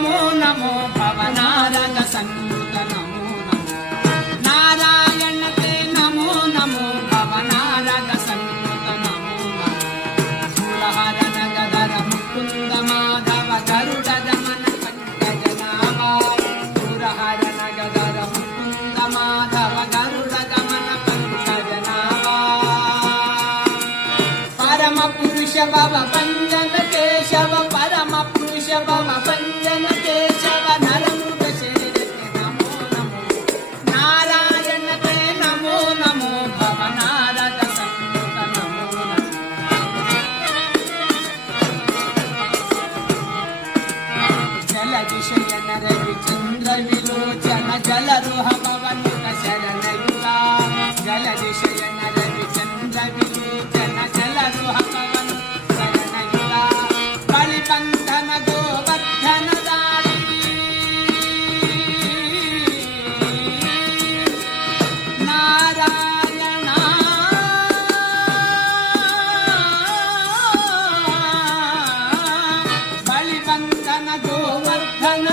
ನಮೋ ನಮೋ ಪವನಾರಗ ಸಂಯುತ ನಮೋ ನಮೋ ನಾರಾಯಣತೆ ನಮೋ ನಮೋ ಪವನಾರಗ ಸಂಯುತ ನಮೋ ನಮೋ ಸುರಹರ ನಗರ ಮುಕುಂದ ಮಾಧವ ಗರುಡ ಗಮನ ಪಂಕಜ ನಾಮ ಸುರಹರ ನಗರ ಮುಕುಂದ ಮಾಧವ ಗರುಡ ಗಮನ ಪಂಕಜ ನಾಮ ಪರಮ ಪುರುಷ ಭವ ಪಂಜನ ಕೇಶವ ಪರಮ ಪುರುಷ ಭವ ಪಂಜನ ಕೇಶವ ನರಮೃಗ ಶರೀರಕ್ಕೆ ನಮೋ ನಮೋ ನಾರಾಯಣತೆ ನಮೋ ನಮೋ ಭವನಾರಗ ಸಂಯುತ ನಮೋ ನಮೋ ಜಲದಿಶಯನ ರವಿ ಚಂದ್ರ ವಿಲೋಚನ ಜಲರುಹ ಪವನುತ ಶರಣಯುತ ಜಲದಿಶಯನ ರವಿ ಚಂದ್ರ ವಿಲೋಚನ ಜಲರುಹ ಪವನು ಶರಣಯುತ ಬಲಿಬಂಧನ ಗೋವರ್ಧನ ದಾರಿ ನಾರಾಯಣ ಬಲಿಬಂಧನ ಗೋವರ್ಧನ